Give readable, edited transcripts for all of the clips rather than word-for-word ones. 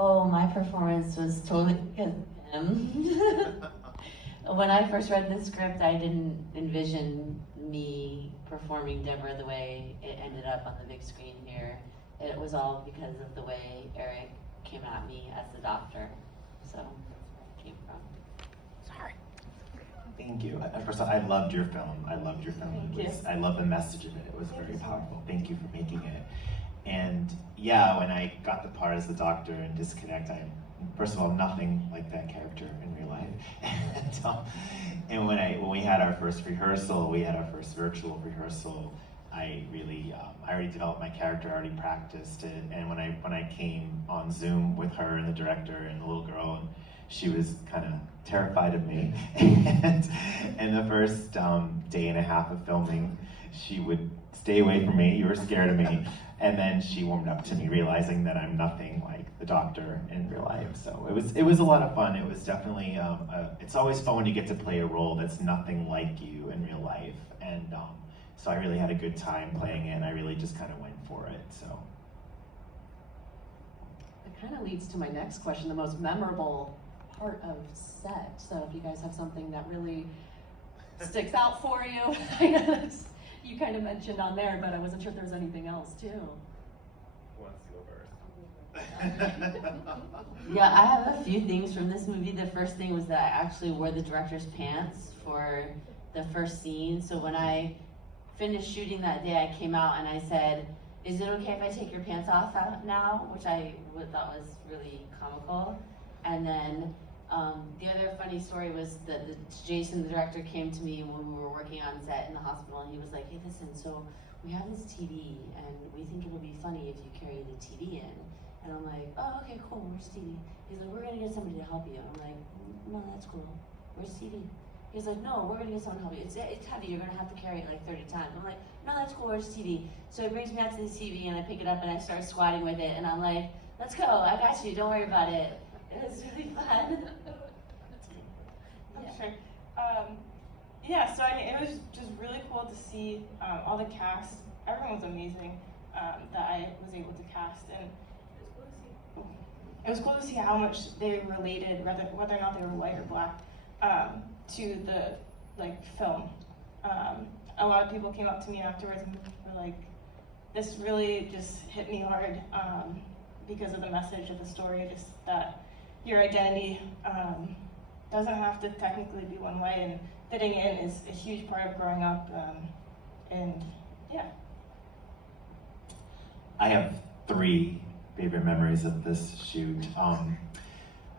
Oh, my performance was totally because of him. When I first read the script, I didn't envision me performing Deborah the way it ended up on the big screen here. It was all because of the way Eric came at me as the doctor. So that's where it came from. Sorry. Thank you. First of all, I loved your film. I loved your film. I love the message of it. It was very powerful. Thank you for making it. And yeah, when I got the part as the doctor in Disconnect, first of all, nothing like that character in real life. And when we had our first rehearsal, we had our first virtual rehearsal, I already developed my character, I already practiced it. And when I came on Zoom with her and the director and the little girl, and she was kind of terrified of me. And the first day and a half of filming, she would stay away from me. You were scared of me. And then she warmed up to me, realizing that I'm nothing like the doctor in real life. So it was a lot of fun. It was definitely, it's always fun when you get to play a role that's nothing like you in real life. And so I really had a good time playing it, and I really just kind of went for it, so. It kind of leads to my next question, the most memorable part of set. So if you guys have something that really sticks out for you, I know that's, you kind of mentioned on there, but I wasn't sure if there was anything else too. Who wants to go first? Yeah, I have a few things from this movie. The first thing was that I actually wore the director's pants for the first scene. So when I finished shooting that day, I came out and I said, "Is it okay if I take your pants off now?" Which I thought was really comical. And then the other funny story was that Jason, the director, came to me when we were working on set in the hospital, and he was like, "Hey, listen, so we have this TV, and we think it'll be funny if you carry the TV in." And I'm like, "Oh, okay, cool, where's TV?" He's like, "We're gonna get somebody to help you." I'm like, "No, that's cool. Where's TV?" He's like, "No, we're gonna get someone to help you. It's heavy, you're gonna have to carry it like 30 times. I'm like, "No, that's cool, where's TV?" So he brings me out to the TV, and I pick it up, and I start squatting with it, and I'm like, "Let's go, I got you, don't worry about it." It was really fun. Yeah. Sure. Yeah, so I mean, it was just really cool to see all the cast. Everyone was amazing that I was able to cast, and it was cool to see how much they related, whether or not they were white or black, to the film. A lot of people came up to me afterwards and were like, "This really just hit me hard because of the message of the story, just that your identity doesn't have to technically be one way, and fitting in is a huge part of growing up." And yeah. I have 3 favorite memories of this shoot.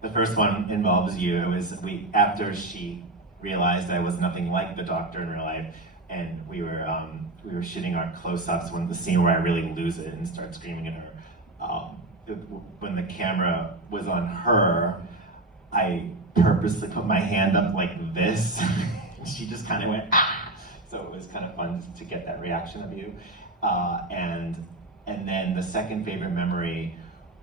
The first one involves you. It was after she realized I was nothing like the doctor in real life, and we were shooting our close-ups, the scene where I really lose it and start screaming at her. When the camera was on her, I purposely put my hand up like this, and she just kind of went, "Ah!" So it was kind of fun to get that reaction of you. And then the second favorite memory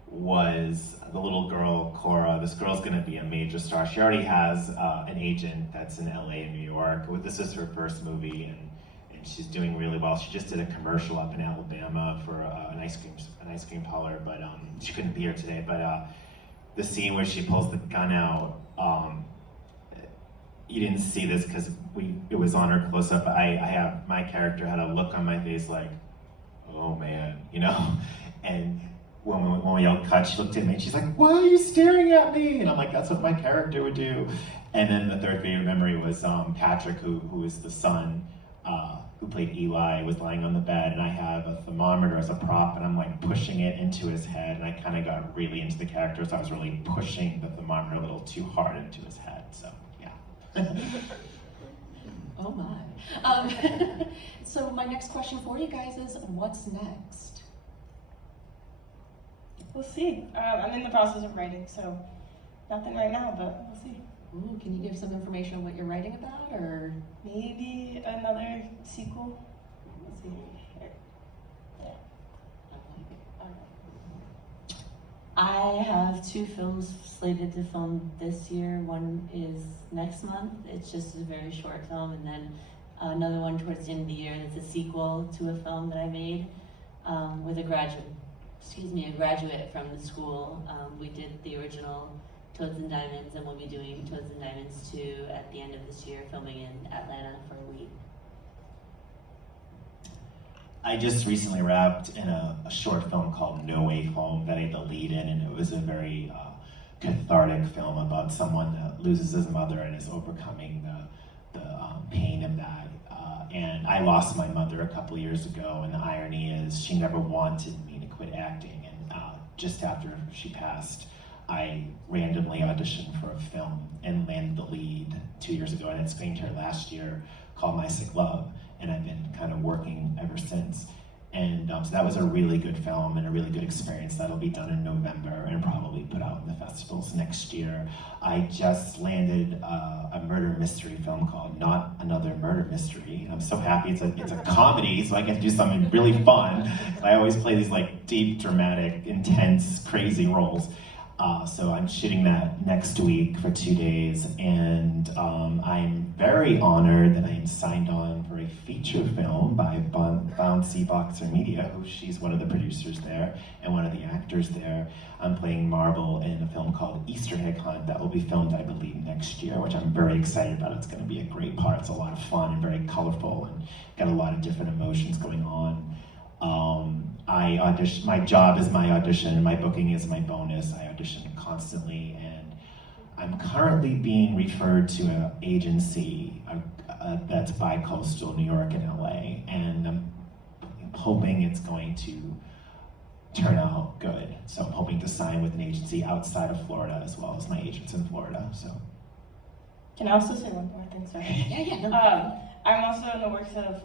was the little girl, Cora. This girl's gonna be a major star. She already has an agent that's in LA and New York. This is her first movie, and she's doing really well. She just did a commercial up in Alabama for an ice cream parlor, but she couldn't be here today. But the scene where she pulls the gun out, you didn't see this because it was on her close up. But my character had a look on my face like, "Oh man," you know. And when we yelled cut, she looked at me and she's like, "Why are you staring at me?" And I'm like, "That's what my character would do." And then the third favorite memory was Patrick, who is the son, who played Eli, was lying on the bed, and I have a thermometer as a prop, and I'm like pushing it into his head, and I kind of got really into the character, so I was really pushing the thermometer a little too hard into his head, so yeah. Oh my. So my next question for you guys is, what's next? We'll see. I'm in the process of writing, so nothing right now, but we'll see. Ooh, can you give some information on what you're writing about, or? Maybe another sequel. We'll see. Yeah. I have 2 films slated to film this year. One is next month. It's just a very short film, and then another one towards the end of the year that's a sequel to a film that I made with a graduate a graduate from the school. We did the original Toads and Diamonds, and we'll be doing Toads and Diamonds 2 at the end of this year, filming in Atlanta for a week. I just recently wrapped in a short film called No Way Home that I had the lead in, and it was a very cathartic film about someone that loses his mother and is overcoming the pain of that. And I lost my mother a couple years ago, and the irony is she never wanted me to quit acting. And just after she passed, I randomly auditioned for a film and landed the lead 2 years ago, and it screened her last year, called My Sick Love, and I've been kind of working ever since. And so that was a really good film and a really good experience. That'll be done in November and probably put out in the festivals next year. I just landed a murder mystery film called Not Another Murder Mystery. I'm so happy it's a comedy, so I get to do something really fun. I always play these like deep, dramatic, intense, crazy roles. So I'm shooting that next week for 2 days, and I'm very honored that I'm signed on for a feature film by Bouncy Boxer Media, she's one of the producers there and one of the actors there. I'm playing Marble in a film called Easter Egg Hunt that will be filmed, I believe, next year, which I'm very excited about. It's going to be a great part. It's a lot of fun and very colorful and got a lot of different emotions going on. I audition. My job is my audition, my booking is my bonus. I audition constantly, and I'm currently being referred to an agency that's bi-coastal, New York and LA, and I'm hoping it's going to turn out good. So I'm hoping to sign with an agency outside of Florida as well as my agents in Florida. So. Can I also say one more thing? Sorry. Yeah. No. I'm also in the works of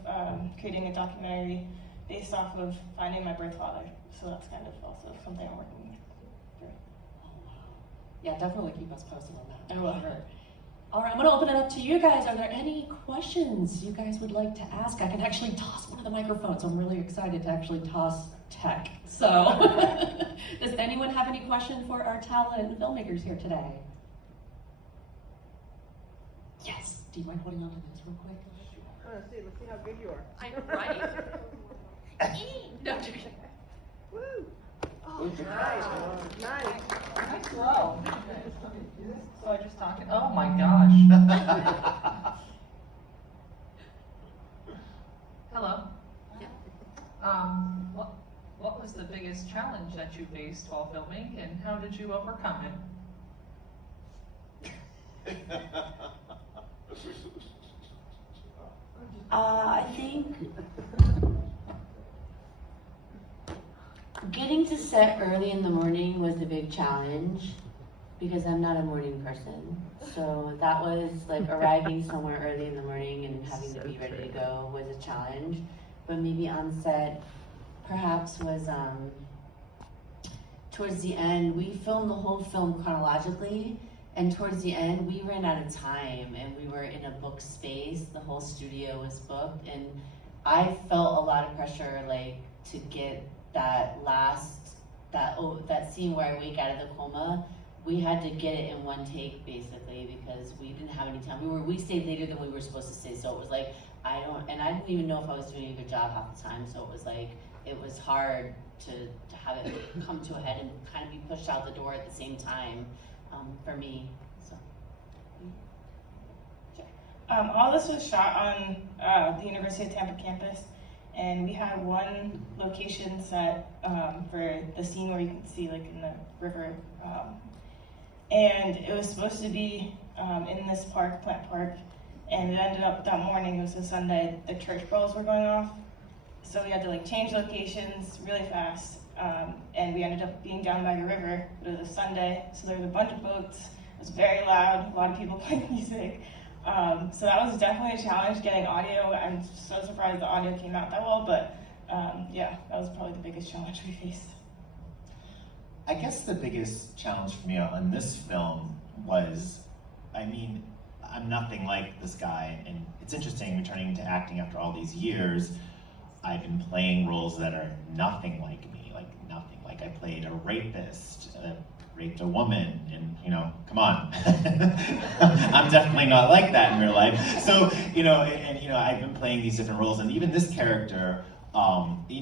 creating a documentary based off of finding my birth father. So that's kind of also something I'm working through. Yeah, definitely keep us posted on that. I will. All right, I'm gonna open it up to you guys. Are there any questions you guys would like to ask? I can actually toss one of the microphones. I'm really excited to actually toss tech. So, does anyone have any question for our talent filmmakers here today? Yes. Do you mind holding on to this real quick? Let's see how good you are. I'm right. No, I'm joking. Woo! Oh, nice. Nice. Nice throw. So I just talking. Oh my gosh. Hello. Yeah. What was the biggest challenge that you faced while filming, and how did you overcome it? I think getting to set early in the morning was the big challenge because I'm not a morning person. So that was like arriving somewhere early in the morning and having to be ready to go was a challenge. But maybe on set perhaps was towards the end, we filmed the whole film chronologically. And towards the end, we ran out of time and we were in a booked space. The whole studio was booked, and I felt a lot of pressure, like to get that scene where I wake out of the coma. We had to get it in one take basically because we didn't have any time. We stayed later than we were supposed to stay, so it was like I didn't even know if I was doing a good job half the time. So it was like it was hard to have it come to a head and kind of be pushed out the door at the same time. For me, so. All this was shot on the University of Tampa campus, and we had one location set for the scene where you can see like in the river, and it was supposed to be in this park, Plant Park, and it ended up that morning, it was a Sunday, the church bells were going off, so we had to like change locations really fast. And we ended up being down by the river. It was a Sunday, so there was a bunch of boats. It was very loud, a lot of people playing music. So that was definitely a challenge getting audio. I'm so surprised the audio came out that well, but yeah, that was probably the biggest challenge we faced. I guess the biggest challenge for me on this film was, I mean, I'm nothing like this guy, and it's interesting returning to acting after all these years. I've been playing roles that are nothing like me, nothing. Like I played a rapist, raped a woman, and come on. I'm definitely not like that in real life. So, and I've been playing these different roles, and even this character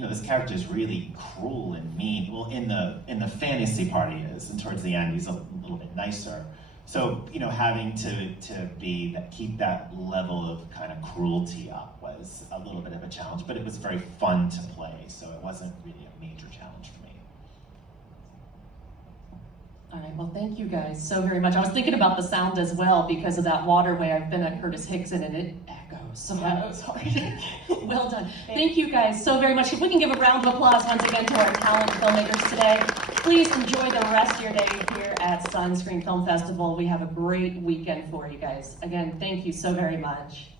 this character is really cruel and mean. Well, in the fantasy part he is, and towards the end he's a little bit nicer. So, having to keep that level of kind of cruelty up was a little bit of a challenge, but it was very fun to play, so it wasn't really a major challenge for me. All right, well, thank you guys so very much. I was thinking about the sound as well because of that waterway. I've been at Curtis Hickson and it echoes, so that was hard. Well done. Thank you guys so very much. If we can give a round of applause once again to our talented filmmakers today. Please enjoy the rest of your day here at Sunscreen Film Festival. We have a great weekend for you guys. Again, thank you so very much.